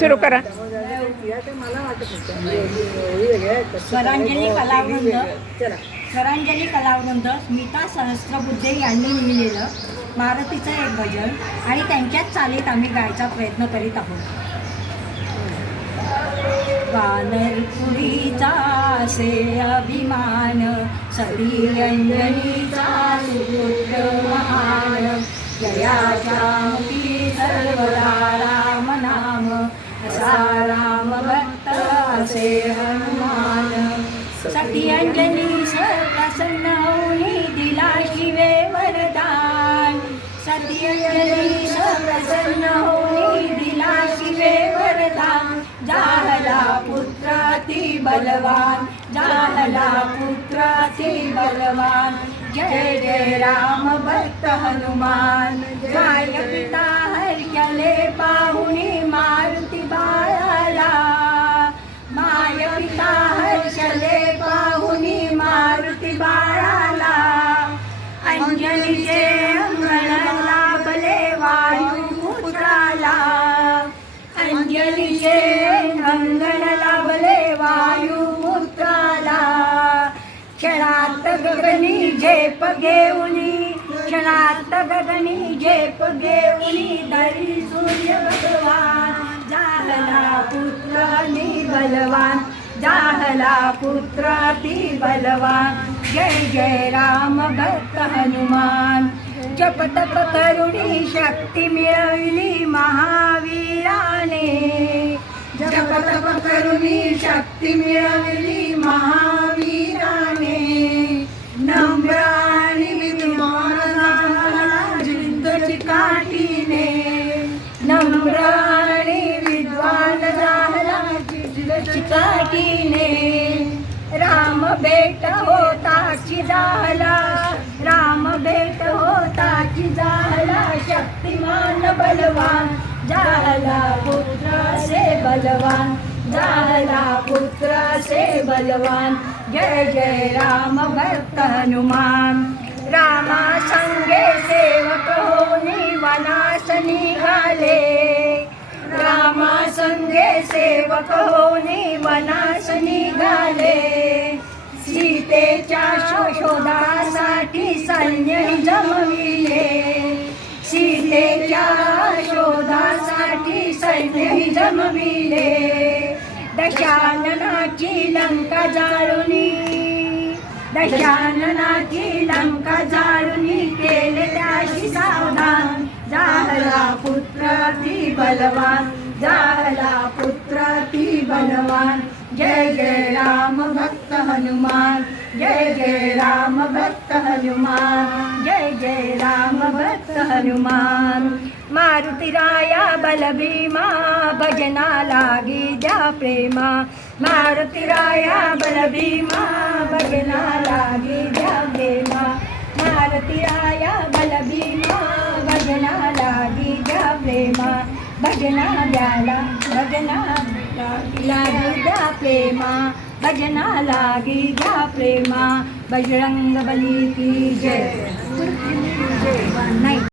सुरू करा. स्वरांजली कलावृंद स्मिता सहस्त्रबुद्धे यांनी लिहिलेलं मारुतीचं एक भजन आणि त्यांच्याच चालीत आम्ही गायचा प्रयत्न करीत आहोत. वानरपुरीचा असे अभिमान, सती अंजनीचा सुपुत्र महान, जयाच्या मुखी सर्वदा राम नाम, असा राम भक्त असे हनुमान. सती अंजनी प्रसन्न होऊनी दिला शिवे वरदान, सती अंजनी प्रसन्न होऊनी दिला शिवे वरदान. जाहला पुत्र अति बलवान, जाहला पुत्र अति बलवान. जय जय राम भक्त हनुमान. जय पिता हर्षले पाहुनी मारुती बाळाला, माय पिता हर्षले पाहुनी मारुती बाळाला. अंजनीचे अंगण लाभले वायुपुत्राला, अंजनीचे अंगण लाभले वायुपुत्राला. क्षणात गगनी झेप घेऊनी, क्षणात गगनी झेप घेऊनी धरी सूर्य भगवान. जाहला पुत्र अति बलवान, जाहला पुत्र अति बलवान. जय जय राम भक्त हनुमान. जप तप करुणी शक्ती मिळवली महावीराने, जप तप करुणी शक्ती मिळवली महावीराने. नम्र आणि विद्वान झाला जिद्द चिकाटीने, नम्र आणि विद्वान झाला जिद्द चिकाटीने. राम भेट होताची झाला, राम भेट होताची झाला शक्तिमान बलवान. झाला पुत्र से बलवान, झाला पुत्र से बलवान. जय जय राम भक्त हनुमान. रामा संगे सेवक होनी वनास निघाले, रामा संगे सेवक होनी वनास निघाले. सीतेच्या शोधासाठी सैन्य जमविले, सीतेच्या शोधासाठी सैन्य जमविले. दशाननाची लंका जाळुनी, दशाननाची लंका जाळुनी केले त्याशी सावधान. झाला पुत्र अति बलवान, झाला पुत्र अति बलवान. जय जय राम भक्त हनुमान, जय जय राम भक्त हनुमान, जय जय राम भक्त हनुमान. मारुती राया बलभीमा भजना लागी द्या प्रेमा, मारुती राया बलभीमा भजना लागी द्या प्रेमा. मारुती राया बलभीमा भजना लागी द्या प्रेमा. भजना द्याला भजना लागी द्या प्रेमा, भजना लागी द्या प्रेमा. बजरंग बली की जय. नाही